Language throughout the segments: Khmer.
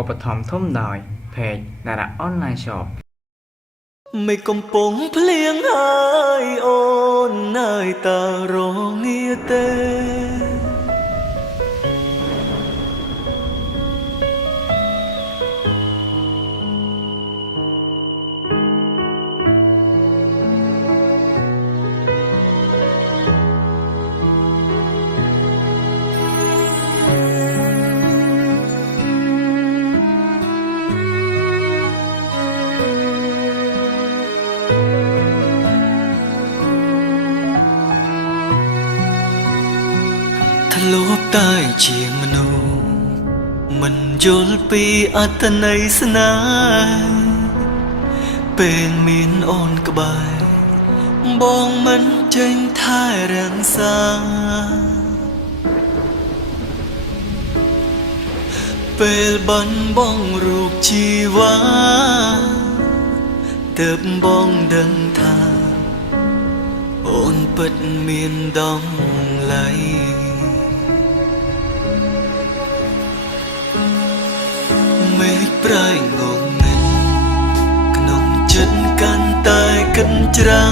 ឧបត្ថម្ភធំដោយเพจ Dara Online Shop ไม่កំពុងភ្លៀងហើយអូននៅតើរងាទេ ធ្លាប់តែជាមនុស្សមិនយល់ពីអត្ថន័យស្នេហ៍ពេលមានអូនក្បែរបងមិនចេញថែរក្សាពេលបាត់បង់រូបជីវ៉ាទើបបងដឹងថាអូនពិតមានតម្លៃមេឃប្រែងងងឹតក្នុងចិត្តកាន់តែកិនច្រា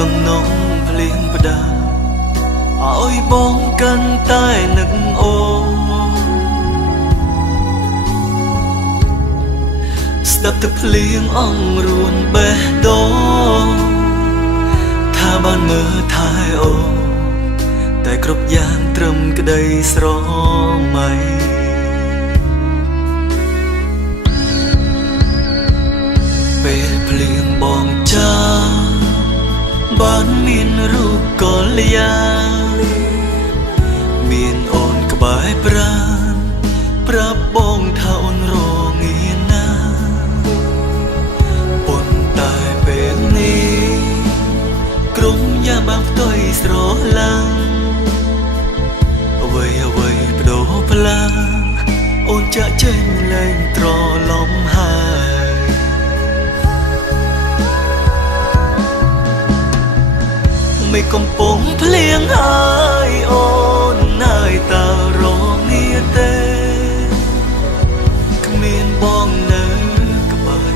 ដំណងភ្លៀងផ្ដាឲ្យបងកាន់តែនឹកអូស្ដាប់ទឹកភ្លៀងអង្រួនបេះដូងថាបានមើលថែអូតែគ្រប់យ៉ាងត្រឹមក្តីស្រមៃពេលភ្លៀងបងចាបានមានរូបកល្យាមានអូនក្បែរប្រាណប្រាប់បងថាអូនរងាណាប៉ុន្តែពេលនេះក្រុមយ៉ាបាំងផ្ទុយស្រឡាំងអ្វីអ្វីបដូរផ្លាអូនចាក់ចេញលែងត្រឡំហើយไม่កំពុងភ្លៀងហើយអូននៅតើរងាទេគ្មានបងនៅក្បែរ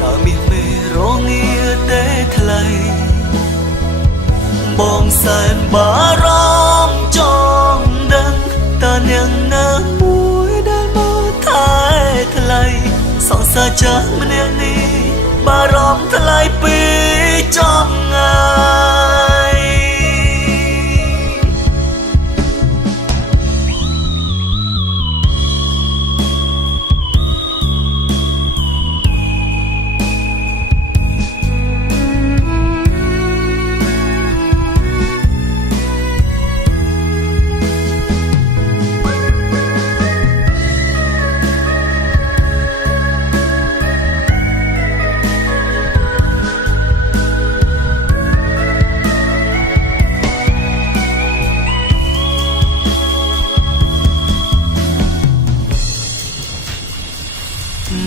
តើមានមេរងាទេថ្លៃបងសែនបារម្ភចង់ដឹងតើនាងនៅមួយដែលមើលថែថ្លៃសង្សារចាស់ម្នាក់នេះបារម្ភថ្លៃពីចំងាយ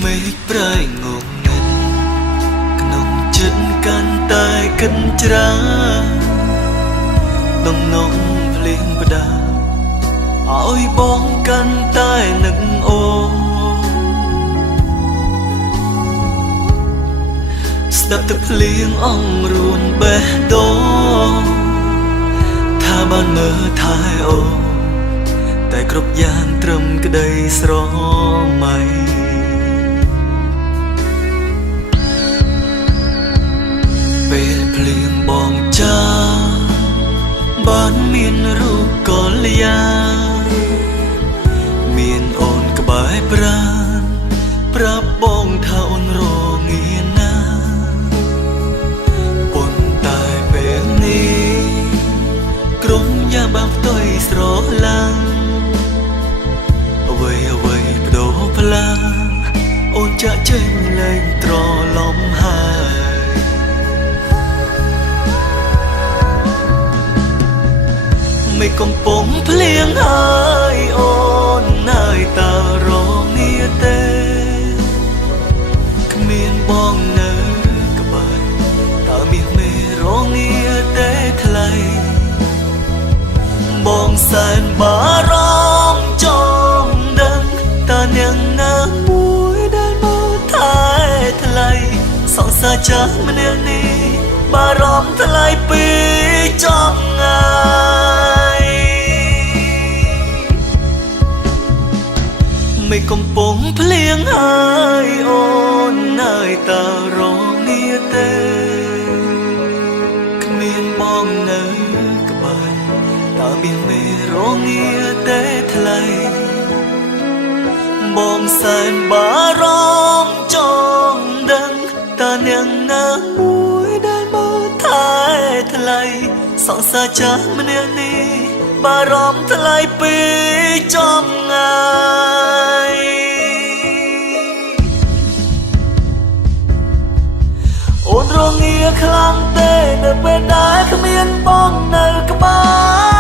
មេឃប្រែងងងឹតក្នុងចិត្តកាន់តែកិនច្រាដំណងភ្លៀងផ្ដាឲ្យបងកាន់តែនឹកអូស្ដាប់ទឹកភ្លៀងអង្រួនបេះដូងថាបានមើលថែអូតែគ្រប់យ៉ាងត្រឹមក្តីស្រមៃពេលភ្លៀងបងចាបានមានរូបកល្យាមានអូនក្បែរប្រាណប្រាប់បងថាអូនរងាណាប៉ុន្តែពេលនេះក្រុមយ៉ាបាំងផ្ទុយស្រឡាំងអ្វីអ្វីបដូរផ្លាអូនចាក់ចេញលែងត្រឡំហើយไม่កំពុងភ្លៀងហើយអូននៅតើរងាទេគ្មានបងនៅក្បែរតើមានមេរងាទេថ្លៃបងសែនបារម្ភចង់ដឹង សារចាស់ម្នាក់នេះបារម្ភថ្លៃពីចំងាយមិនកំពុងភ្លៀងហើយអូននៅតែរងាទេគ្មានបងនៅក្បែរតើមានមេរងាទេថ្លៃបងសែនបារម្ភចង់ដឹងតើអ្នកណាមួយដែលមកថែថ្លៃសង្សារចាស់ម្នាក់នេះបារម្ភថ្លៃពីចំងាយអូនរងាខ្លាំងទេនៅពេលដែលគ្មានបងនៅក្បែរ